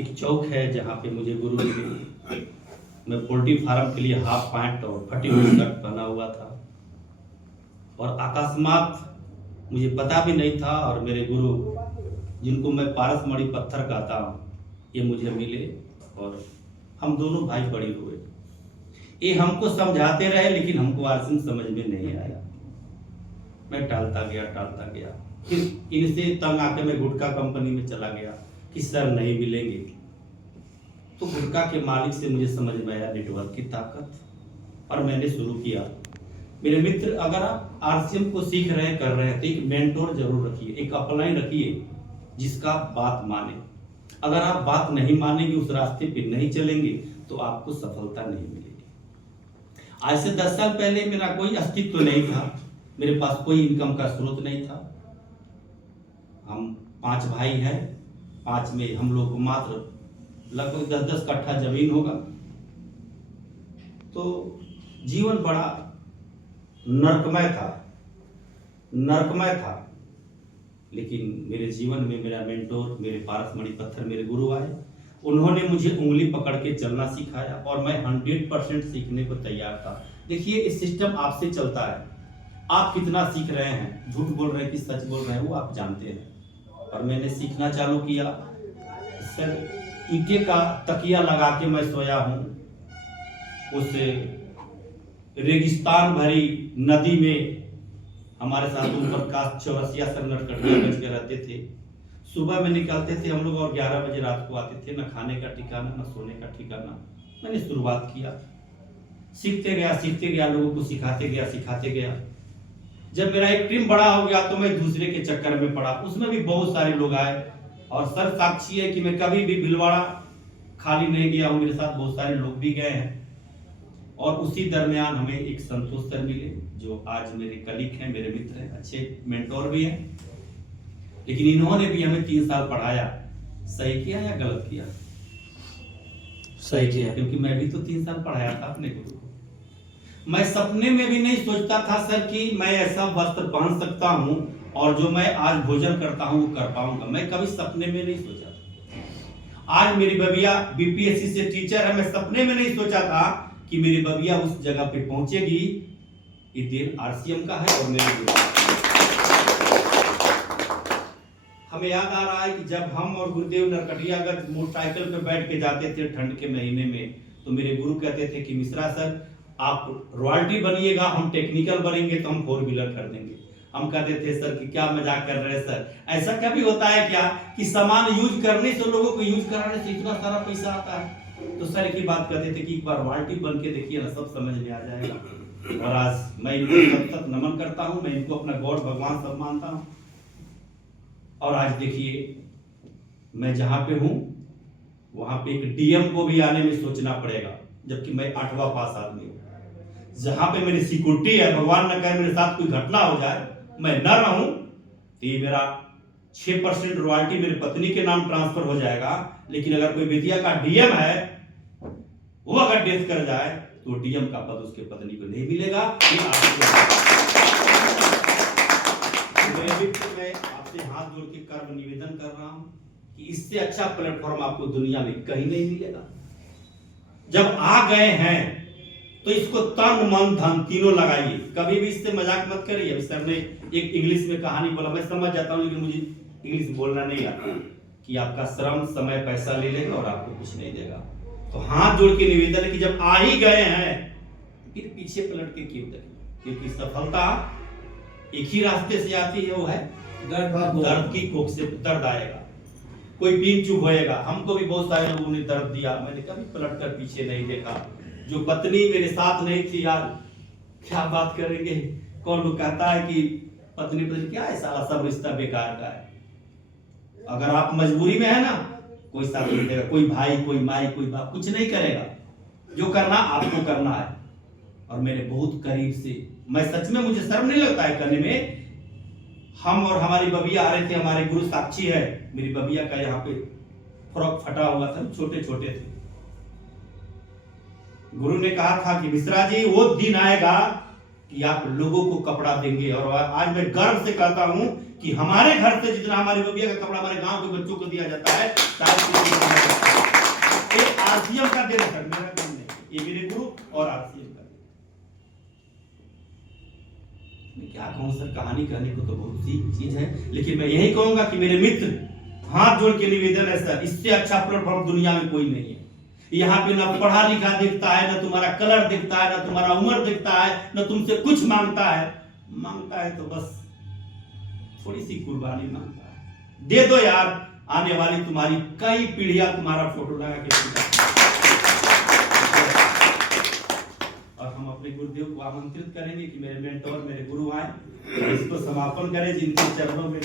एक चौक है जहाँ पे मुझे गुरु मिले। मैं पोल्ट्री फार्म के लिए हाफ पैंट और फटी हुई शर्ट पहना हुआ था और अकस्मात मुझे पता भी नहीं था और मेरे गुरु जिनको मैं पारसमणि पत्थर कहता हूँ ये मुझे मिले और हम दोनों भाई बड़ी हुए। ये हमको समझाते रहे लेकिन हमको आरसिंह समझ में नहीं आया। मैं टालता गया फिर इनसे तंग आके मैं गुटखा कंपनी में चला गया कि सर नहीं मिलेंगे। तो गुटखा के मालिक से मुझे समझ में आया नेटवर्क की ताकत और मैंने शुरू किया। मेरे मित्र, अगर आप आरसीएम को सीख रहे कर रहे हैं तो एक मेंटोर जरूर रखिए, एक अपलाइन रखिए जिसका बात माने। अगर आप बात नहीं मानेंगे, उस रास्ते पे नहीं चलेंगे तो आपको सफलता नहीं मिलेगी। आज से 10 साल पहले मेरा कोई अस्तित्व नहीं था, मेरे पास कोई इनकम का स्रोत नहीं था। हम 5 भाई हैं, 5 में हम लोग को मात्र लगभग 10-10 कट्ठा जमीन होगा। तो जीवन बड़ा नरकमय था। लेकिन मेरे जीवन में मेरा मेंटोर, मेरे पारसमणि पत्थर, मेरे गुरु आए। उन्होंने मुझे उंगली पकड़ के चलना सिखाया और मैं 100% सीखने को तैयार था। देखिए, इस सिस्टम आपसे चलता है। आप कितना सीख रहे हैं, झूठ बोल रहे हैं कि सच बोल रहे हैं, वो आप जानते हैं। और मैंने सीखना चालू किया। सर, ईंटे का तकिया लगा के मैं सोया हूँ उस रेगिस्तान भरी नदी में। हमारे साथ ऊपर काश चौरसिया सर नटकटियागंज के रहते थे। सुबह में निकलते थे हम लोग और 11 बजे रात को आते थे। न खाने का ठिकाना, न सोने का ठिकाना। मैंने शुरुआत किया, सीखते गया, लोगों को सिखाते गया। जब मेरा एक टीम बड़ा हो गया तो मैं दूसरे के चक्कर में पड़ा। उसमें भी बहुत सारे लोग आए और सर साक्षी है कि मैं कभी भी भिलवाड़ा खाली नहीं गया हूँ। मेरे साथ बहुत सारे लोग भी गए हैं। और उसी दरमियान हमें एक संतोष सर मिले जो आज मेरे कलीग हैं, मेरे मित्र हैं, अच्छे मेंटोर भी हैं। लेकिन इन्होंने भी हमें 3 साल पढ़ाया। सही किया या गलत किया? सही किया, क्योंकि मैं भी तो 3 साल पढ़ाया था अपने गुरु को। मैं सपने में भी नहीं सोचता था सर कि मैं ऐसा वस्त्र पहन सकता हूं और जो मैं आज भोजन करता हूं वो कर पाऊंगा। मैं कभी सपने में नहीं सोचा था। आज मेरी बबिया बीपीएससी से टीचर है। मैं सपने में नहीं सोचा था कि मेरी बबिया उस जगह पे पहुंचेगी। ये दिन आरसीएम का है और मेरे गुरु। हमें याद आ रहा है कि जब हम और गुरुदेव नरकटियागंज मोटरसाइकिल पे बैठ के जाते थे ठंड के महीने में, तो मेरे गुरु कहते थे कि मिश्रा सर, आप रॉयल्टी बनिएगा, हम टेक्निकल बनेंगे तो हम 4 व्हीलर कर देंगे। हम कहते थे सर कि क्या मजाक कर रहे हैं सर, ऐसा कभी होता है क्या कि सामान यूज करने से, लोगों को यूज कराने से इतना सारा पैसा आता है? तो सर की बात कहते थे कि एक बार रॉयल्टी बन के देखिए ना, सब समझ में आ जाएगा। और आज मैं इनको सतत नमन करता हूँ, मैं इनको अपना गॉड भगवान सब मानता हूँ। और आज देखिए, मैं जहां पे हूं वहां पे एक डीएम को भी आने में सोचना पड़ेगा, जबकि मैं 8वां पास आदमी हूं। जहां पे मेरी सिक्योरिटी है, भगवान न करे मेरे साथ कोई घटना हो जाए, मैं न रहूं, तो ये मेरा 6% रॉयल्टी मेरी पत्नी के नाम ट्रांसफर हो जाएगा। लेकिन अगर कोई बेतिया का डीएम है, वो अगर डेथ कर जाए तो डीएम का पद उसके पत्नी को नहीं मिलेगा। मैं आपसे हाथ जोड़ के कर्म निवेदन कर रहा हूं कि इससे अच्छा प्लेटफॉर्म आपको दुनिया में कहीं नहीं मिलेगा। जब आ गए हैं तो इसको तन मन धन तीनों लगाइए। कभी भी इससे मजाक मत करिए। सर ने एक इंग्लिश में कहानी बोला, मैं समझ जाता हूं लेकिन मुझे इंग्लिश बोलना नहीं आता, कि आपका श्रम समय पैसा ले लेगा और आपको कुछ नहीं देगा। तो हाथ जोड़ के निवेदन है कि जब आ ही गए हैं फिर पीछे पलट के क्यों देखें, क्योंकि सफलता एक ही रास्ते से आती है, वो है दर्द की कोख से दर्द आएगा। कोई पीन चुप होएगा। हमको भी बहुत सारे लोगों ने दर्द दिया, मैंने कभी पलट कर पीछे नहीं देखा। जो पत्नी मेरे साथ नहीं थी, यार क्या बात करेंगे। कौन लोग कहता है कि पत्नी क्या है, साला सब रिश्ता बेकार का है। अगर आप मजबूरी में है ना, कोई साथ नहीं देगा, कोई भाई, कोई माई, कोई बाप कुछ नहीं करेगा। जो करना आपको करना है। और मेरे बहुत करीब से, मैं सच में, मुझे शर्म नहीं लगता है करने में। हम और हमारी बबिया आ रहे थे, हमारे गुरु साक्षी है, मेरी बबिया का यहाँ पे फ्रॉक फटा हुआ था, छोटे छोटे थे। गुरु ने कहा था कि मिश्रा जी, वो दिन आएगा कि आप लोगों को कपड़ा देंगे। और आज मैं गर्व से कहता हूं कि हमारे घर से जितना हमारी बबिया का कपड़ा हमारे गांव के बच्चों को दिया जाता है, देना सर, मेरा काम नहीं, ये मेरे गुरु और आरसीएम का। मैं क्या कहूं सर, कहानी कहने को तो बहुत सी चीज है, लेकिन मैं यही कहूंगा कि मेरे मित्र, हाथ जोड़ के निवेदन है सर, इससे अच्छा प्लेटफॉर्म दुनिया में कोई नहीं है। यहाँ पे ना पढ़ा लिखा दिखता है, ना तुम्हारा कलर दिखता है, ना तुम्हारा उम्र दिखता है, ना तुमसे कुछ मांगता है तो बस थोड़ी सी कुर्बानी मांगता है। दे दो यार, आने वाली तुम्हारी कई पीढ़ियां तुम्हारा फोटो लगा के और हम अपने गुरुदेव को आमंत्रित करेंगे कि मेरे मेंटोर, मेरे गुरु आए, इसको समापन करें जिनके चरणों में